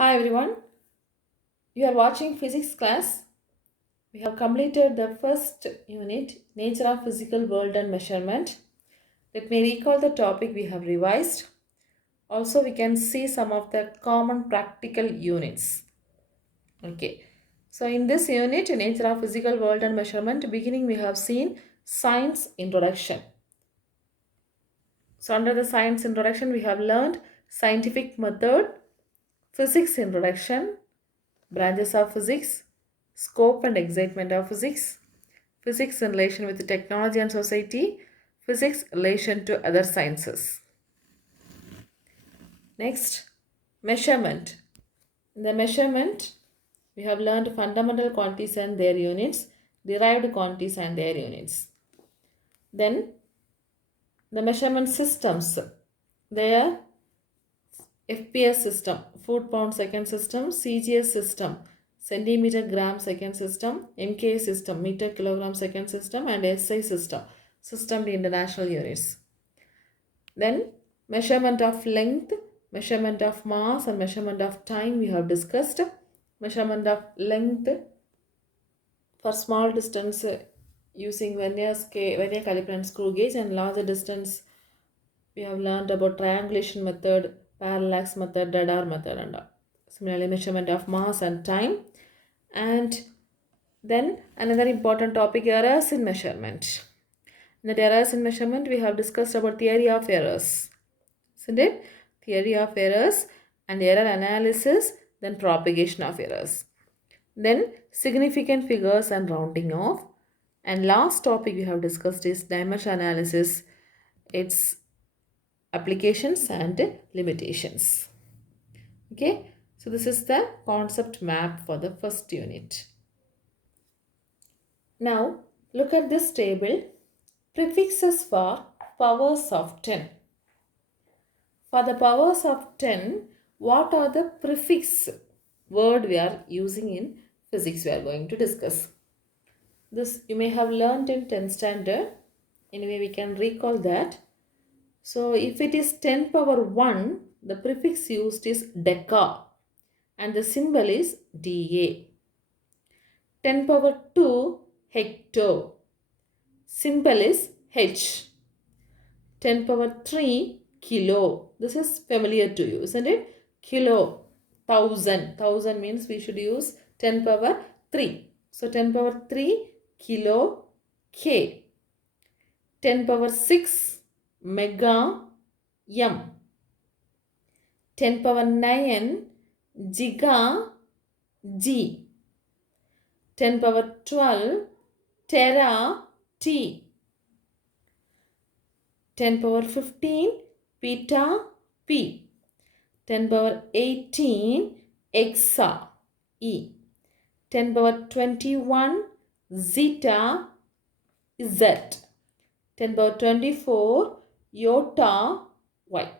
Hi everyone, you are watching physics class. We have completed the first unit, Nature of Physical World and Measurement. Let me recall the topic we have revised. Also, we can see some of the common practical units. Okay, so in this unit, Nature of Physical World and Measurement, beginning we have seen Science Introduction. So under the Science Introduction, we have learned Scientific Method, Physics Introduction, branches of physics, scope and excitement of physics, physics in relation with technology and society, physics relation to other sciences. Next, measurement. In the measurement, we have learned fundamental quantities and their units, derived quantities and their units. Then, the measurement systems. They are FPS system, foot pound second system, CGS system, centimeter gram second system, MK system, meter kilogram second system, and SI system, system to international units. Then measurement of length, measurement of mass, and measurement of time we have discussed. Measurement of length for small distance using vernier scale, vernier caliper and screw gauge, and larger distance we have learned about triangulation method, parallax method, radar method, and all. Similarly, measurement of mass and time. And then another important topic, errors in measurement. In the errors in measurement, we have discussed about theory of errors. Isn't it? Theory of errors and error analysis, then propagation of errors. Then significant figures and rounding off. And last topic we have discussed is dimension analysis, its applications and limitations. Okay, so this is the concept map for the first unit. Now look at this table, prefixes for powers of 10. For the powers of 10, what are the prefix word we are using in physics we are going to discuss. This you may have learned in 10th standard. Anyway, we can recall that. So if it is 10 power 1, the prefix used is deca and the symbol is dA. 10 power 2, hecto. Symbol is H. 10 power 3, kilo. This is familiar to you, isn't it? Kilo, 1000. 1000 means we should use 10 power 3. So 10 power 3, kilo, K. 10 power 6, mega, M. 10 power 9, giga, G. 10 power 12, tera, T. 10 power 15, peta, P. 10 power 18, exa, E. 10 power 21, zeta, Z. 10 power 24, iota, Y.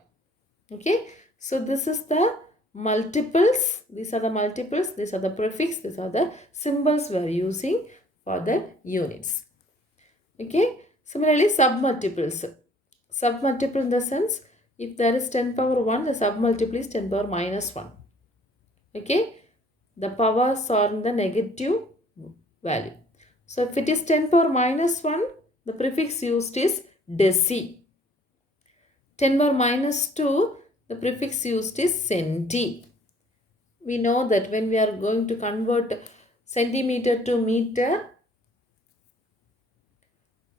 Okay, so this is the multiples. These are the multiples. These are the prefix. These are the symbols we are using for the units. Okay, similarly submultiples. Submultiple in the sense, if there is 10 power 1, the submultiple is 10 power minus 1. Okay, the powers are in the negative value. So if it is 10 power minus 1, the prefix used is deci. 10 power minus 2, the prefix used is centi. We know that when we are going to convert centimeter to meter,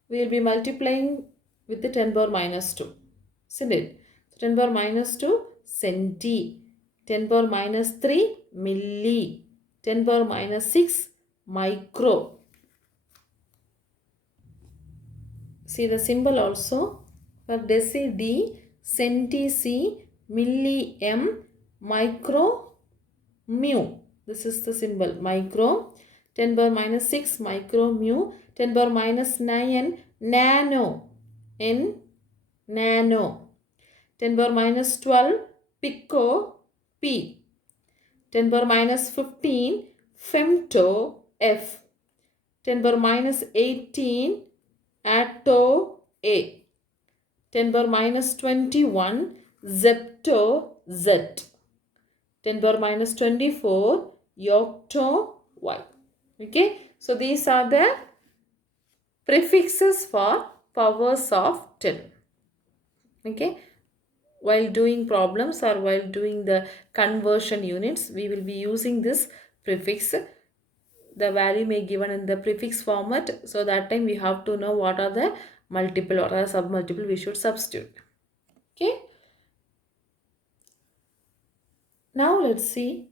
we will be multiplying with the 10 power minus 2. Isn't it? So 10 power minus 2, centi. 10 power minus 3, milli. 10 power minus 6, micro. See the symbol also. For deci D, centi C, milli M, micro mu. This is the symbol micro. 10 power minus 6 micro mu. 10 power minus 9 nano. N nano. 10 power minus 12 pico P. 10 power minus 15 femto F. 10 power minus 18 atto A. 10 power minus 21 zepto Z. 10 power minus 24 octo y. Okay, so these are the prefixes for powers of 10. Okay, while doing problems or while doing the conversion units, we will be using this prefix. The value may given in the prefix format, so that time we have to know what are the multiple or submultiple we should substitute. Okay, now let's see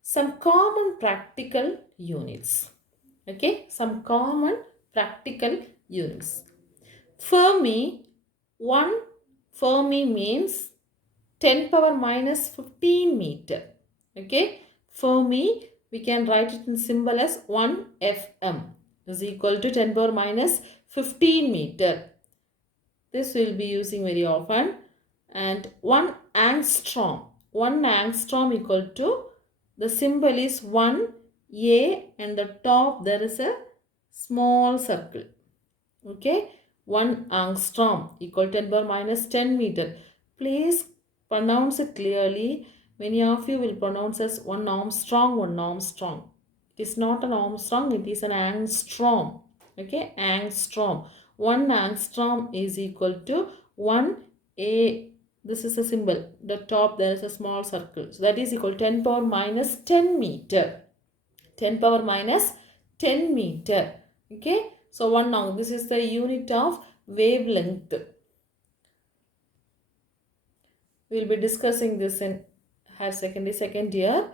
some common practical units. Okay, some common practical units. Fermi, 1 Fermi means 10 power minus 15 meter. Okay, Fermi, we can write it in symbol as 1 Fm is equal to 10 power minus 15 meter. This we will be using very often. And 1 angstrom. 1 angstrom equal to, the symbol is 1 A, and the top there is a small circle. Okay, 1 angstrom equal to 10 power minus 10 meter. Please pronounce it clearly. Many of you will pronounce as 1 Armstrong, 1 Armstrong. It is not an Armstrong, it is an angstrom. Okay, angstrom. 1 angstrom is equal to 1 A. This is a symbol. The top there is a small circle. So that is equal to 10 power minus 10 meter. 10 power minus 10 meter. Okay, so 1 now. This is the unit of wavelength. We will be discussing this in higher secondary second year.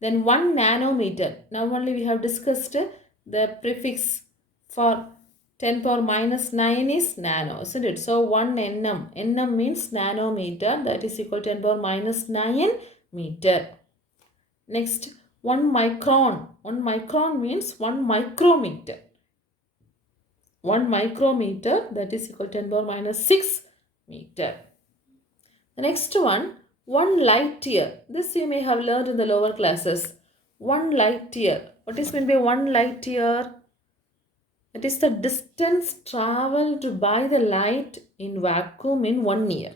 Then 1 nanometer. Now only we have discussed the prefix for 10 power minus 9 is nano, isn't it? So 1 nm. Nm means nanometer. That is equal to 10 power minus 9 meter. Next, 1 micron. 1 micron means 1 micrometer. 1 micrometer, that is equal to 10 power minus 6 meter. The next one light year. This you may have learned in the lower classes. 1 light year. What is meant by 1 light year? It is the distance traveled by the light in vacuum in 1 year.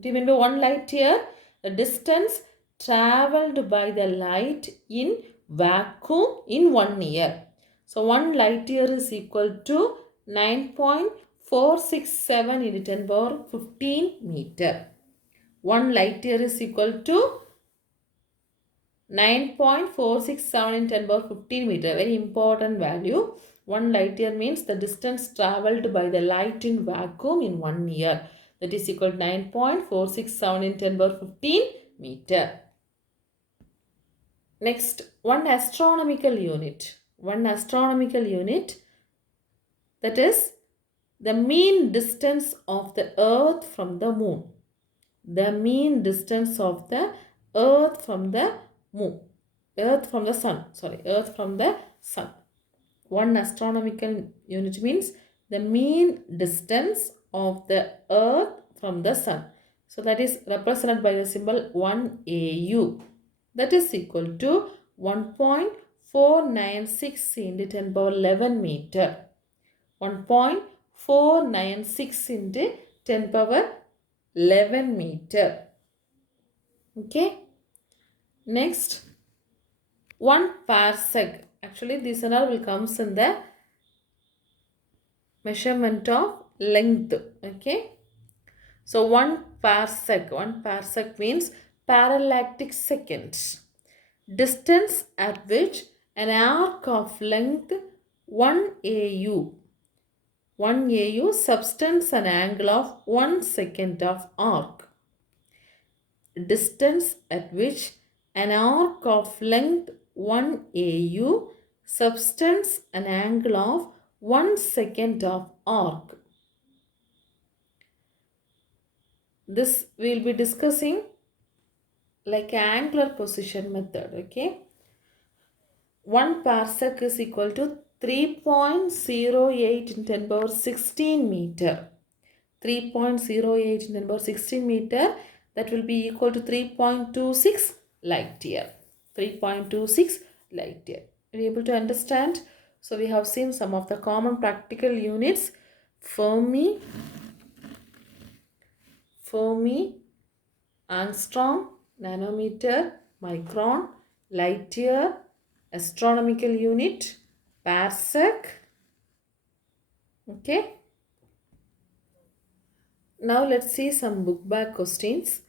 Do you remember 1 light year? The distance traveled by the light in vacuum in 1 year. So 1 light year is equal to 9.467 into 10 power 15 meter. 1 light year is equal to 9.467 in 10 power 15 meter. Very important value. 1 light year means the distance traveled by the light in vacuum in 1 year. That is equal to 9.467 in 10 power 15 meter. Next, 1 astronomical unit. 1 astronomical unit, that is the mean distance of the earth from the moon. The mean distance of the earth from the moon. Earth from the sun. Sorry, earth from the sun. 1 astronomical unit means the mean distance of the earth from the sun. So that is represented by the symbol 1 AU. That is equal to 1.496 into 10 power 11 meter. 1.496 into 10 power 11 meter. Okay. Next, 1 parsec. Actually, this and all will comes in the measurement of length. Okay. So 1 parsec. 1 parsec means parallactic seconds. Distance at which an arc of length 1 AU. 1 AU subtends an angle of 1 second of arc. Distance at which an arc of length 1 AU subtends an angle of 1 second of arc. This we will be discussing like angular position method. Okay. 1 parsec is equal to 3.08 in 10 power 16 meter. 3.08 in 10 power 16 meter, that will be equal to 3.26 light year. 3.26 light year. Are you able to understand? So we have seen some of the common practical units. Fermi, angstrom, nanometer, micron, light year, astronomical unit, parsec. Okay. Now let's see some book bag questions.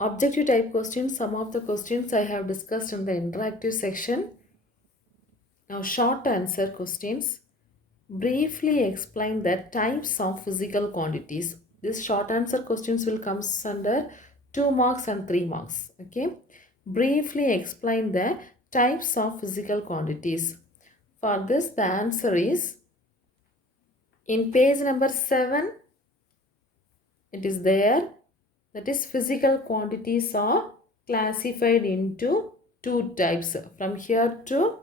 Objective type questions. Some of the questions I have discussed in the interactive section. Now short answer questions. Briefly explain the types of physical quantities. This short answer questions will come under 2 marks and 3 marks. Okay. Briefly explain the types of physical quantities. For this the answer is in page number 7. It is there. That is physical quantities are classified into 2 types. From here to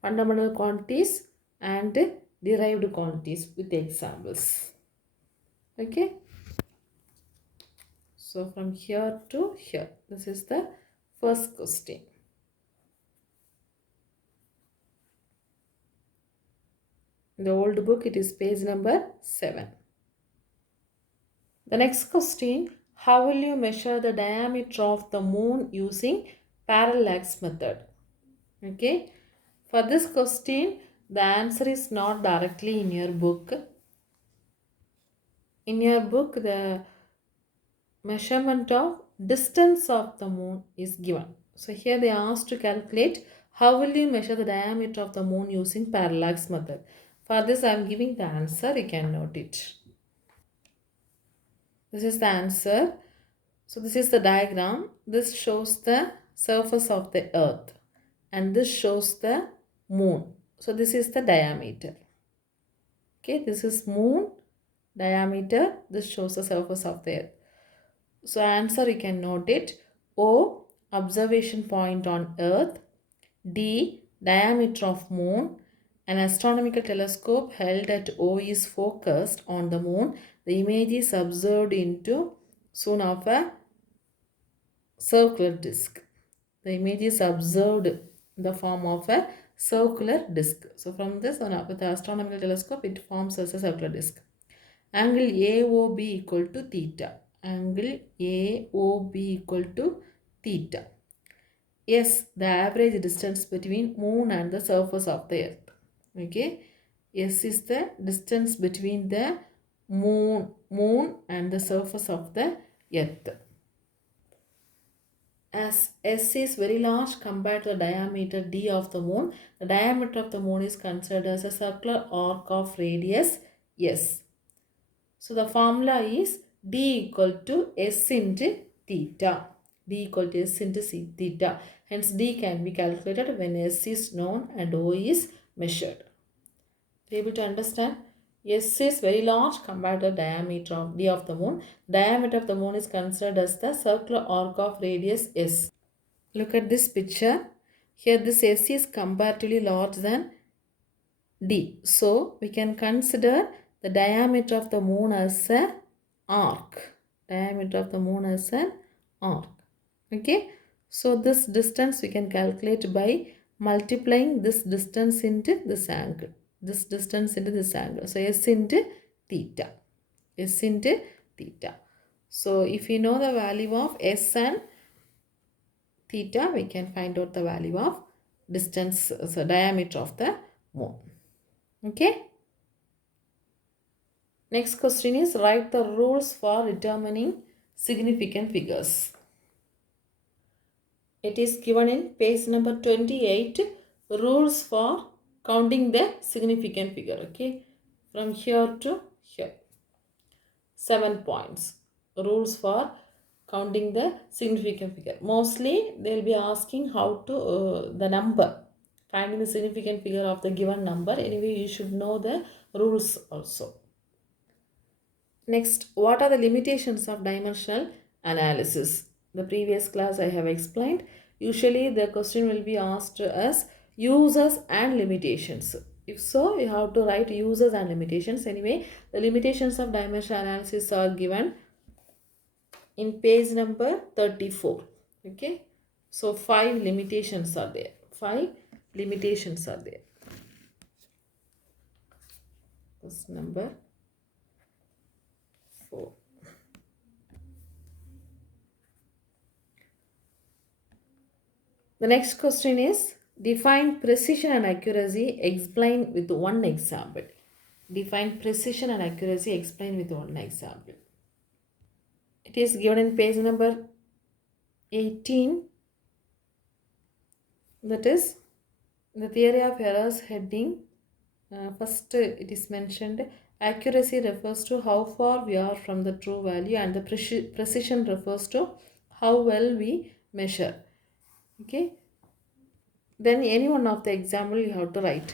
fundamental quantities and derived quantities with examples. Okay. So from here to here. This is the first question. In the old book it is page number 7. The next question. How will you measure the diameter of the moon using parallax method? Okay. For this question, the answer is not directly in your book. In your book, the measurement of distance of the moon is given. So here they are asked to calculate how will you measure the diameter of the moon using parallax method. For this, I am giving the answer. You can note it. This is the answer. So this is the diagram. This shows the surface of the earth and this shows the moon. So this is the diameter. Okay, this is moon diameter. This shows the surface of the earth. So answer you can note it. O, observation point on earth. D, diameter of moon. An astronomical telescope held at O is focused on the moon. The image is observed into soon of a circular disc. The image is observed in the form of a circular disc. So from this one, with the astronomical telescope, it forms as a circular disc. Angle AOB equal to theta. Angle AOB equal to theta. Yes, the average distance between moon and the surface of the earth. Okay. S is the distance between the moon and the surface of the earth. As S is very large compared to the diameter D of the moon, the diameter of the moon is considered as a circular arc of radius S. So the formula is D equal to S into theta. D equal to S into theta. Hence D can be calculated when S is known and O is measured. Are you able to understand? S is very large compared to the diameter of D of the moon. Diameter of the moon is considered as the circular arc of radius S. Look at this picture. Here this S is comparatively large than D. So we can consider the diameter of the moon as an arc. Diameter of the moon as an arc. Okay. So this distance we can calculate by multiplying this distance into this angle. This distance into this angle. So S into theta. S into theta. So if we know the value of S and theta, we can find out the value of distance, so diameter of the moon. Okay. Next question is write the rules for determining significant figures. It is given in page number 28, rules for counting the significant figure. Okay. From here to here. 7 points. Rules for counting the significant figure. Mostly they will be asking how to the number. Finding the significant figure of the given number. Anyway, you should know the rules also. Next, what are the limitations of dimensional analysis? The previous class I have explained. Usually the question will be asked as uses and limitations. If so, you have to write uses and limitations. Anyway, the limitations of dimensional analysis are given in page number 34. Okay. So 5 limitations are there. 5 limitations are there. This number 4. The next question is define precision and accuracy, explain with one example. Define precision and accuracy, explain with one example. It is given in page number 18. That is the theory of errors heading. First, it is mentioned accuracy refers to how far we are from the true value, and the precision refers to how well we measure. Okay. Then any one of the example you have to write.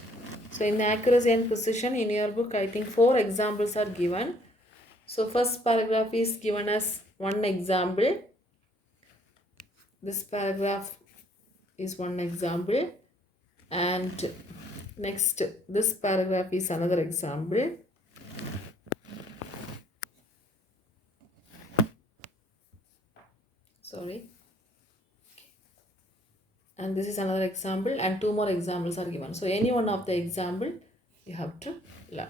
So in accuracy and precision in your book, I think 4 examples are given. So first paragraph is given as one example. This paragraph is one example, and next this paragraph is another example. Sorry. And this is another example, and 2 more examples are given. So any one of the example you have to learn.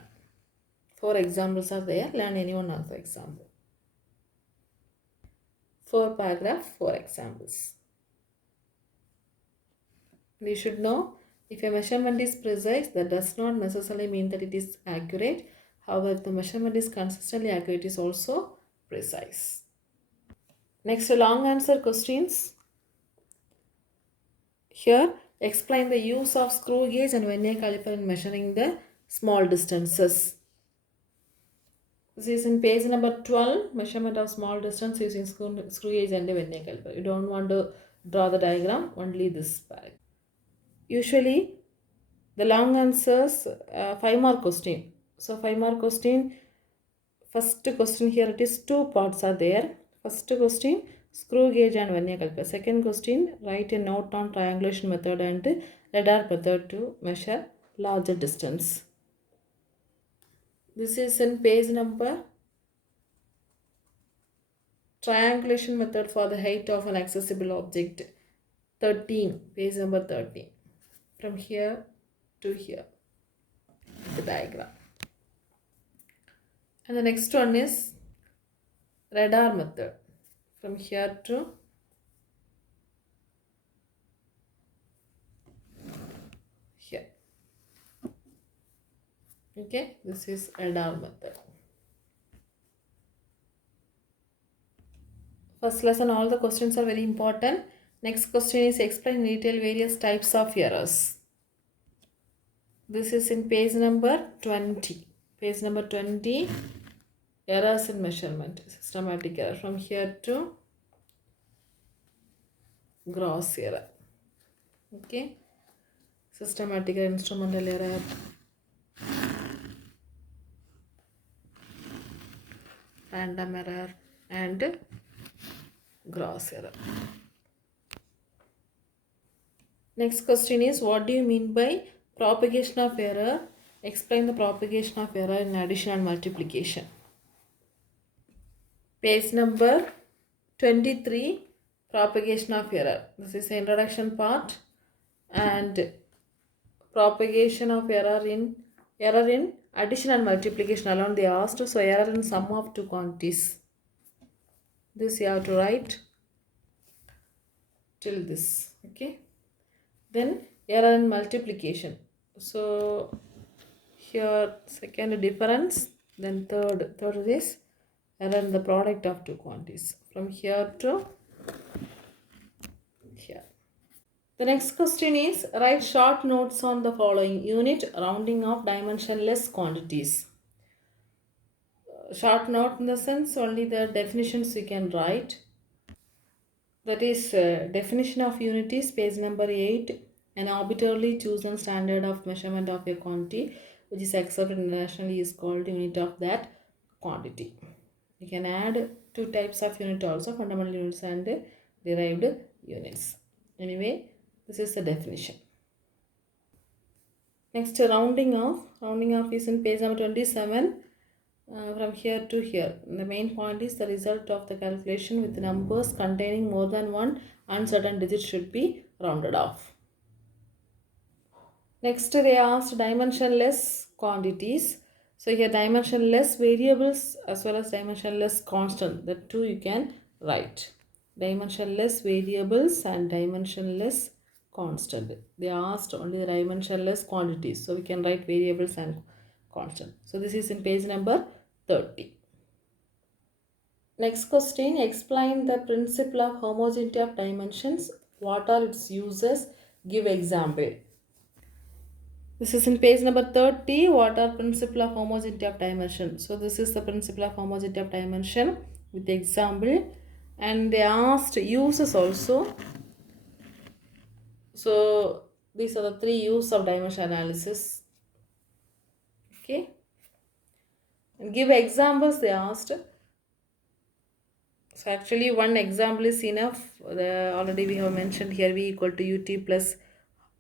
4 examples are there. Learn any one of the example. 4 paragraph, 4 examples. We should know if a measurement is precise, that does not necessarily mean that it is accurate. However, if the measurement is consistently accurate, it is also precise. Next, long answer questions. Here, explain the use of screw gauge and vernier caliper in measuring the small distances. This is in page number 12, measurement of small distance using screw gauge and a vernier caliper. You don't want to draw the diagram, only this part. Usually, the long answers, 5 mark question. So 5 mark question, first question here, it is 2 parts are there. First question, screw gauge and vernier caliper. Second question, write a note on triangulation method and radar method to measure larger distance. This is in page number triangulation method for the height of an accessible object 13, page number 13. From here to here, the diagram. And the next one is radar method. From here to here. Okay, this is radar method. First lesson, all the questions are very important. Next question is explain in detail various types of errors. This is in page number 20. Page number 20, errors in measurement, systematic error. From here to gross error. Okay, systematic error, instrumental error, random error, and gross error. Next question is what do you mean by propagation of error? Explain the propagation of error in addition and multiplication. Page number 23, propagation of error. This is the introduction part, and propagation of error in addition and multiplication alone they asked. So error in sum of two quantities. This you have to write till this. Okay. Then error in multiplication. So here second difference. Then third is error in the product of two quantities. From here to here. The next question is write short notes on the following unit rounding of dimensionless quantities. Short note in the sense only the definitions we can write. That is definition of unit is page number 8. An arbitrarily chosen standard of measurement of a quantity which is accepted internationally is called unit of that quantity. You can add 2 types of unit also, fundamental units and derived units. Anyway, this is the definition. Next, rounding off. Rounding off is in page number 27. From here to here. The main point is the result of the calculation with numbers containing more than one uncertain digit should be rounded off. Next, they asked dimensionless quantities. So here dimensionless variables as well as dimensionless constant. The two you can write. Dimensionless variables and dimensionless constant. They asked only the dimensionless quantities. So we can write variables and constant. So this is in page number 30. Next question, explain the principle of homogeneity of dimensions. What are its uses? Give example. This is in page number 30. What are principle of homogeneity of dimension? So this is the principle of homogeneity of dimension with the example. And they asked uses also. So these are the three uses of dimension analysis. Okay. And give examples they asked. So actually one example is enough. Already we have mentioned here v equal to ut plus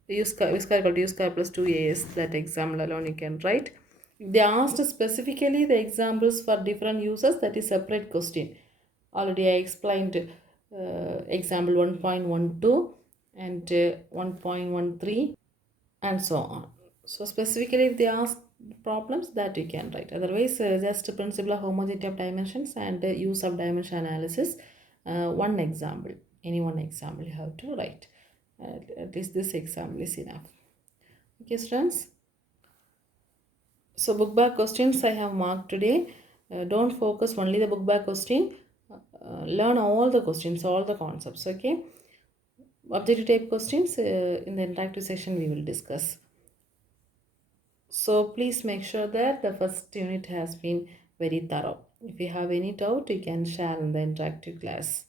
v square equal to u square plus 2as. That example alone you can write. They asked specifically the examples for different uses, that is separate question. Already I explained example 1.12 and 1.13 and so on. So specifically if they ask problems, that you can write. Otherwise just principle of homogeneity of dimensions and use of dimension analysis. One example, any one example you have to write. At least this example is enough. Okay students. So book back questions I have marked today. Don't focus only the book back question. Learn all the questions, all the concepts. Okay. Objective type questions in the interactive session we will discuss. So please make sure that the first unit has been very thorough. If you have any doubt, you can share in the interactive class.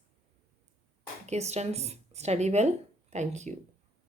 Okay, students, study well. Thank you.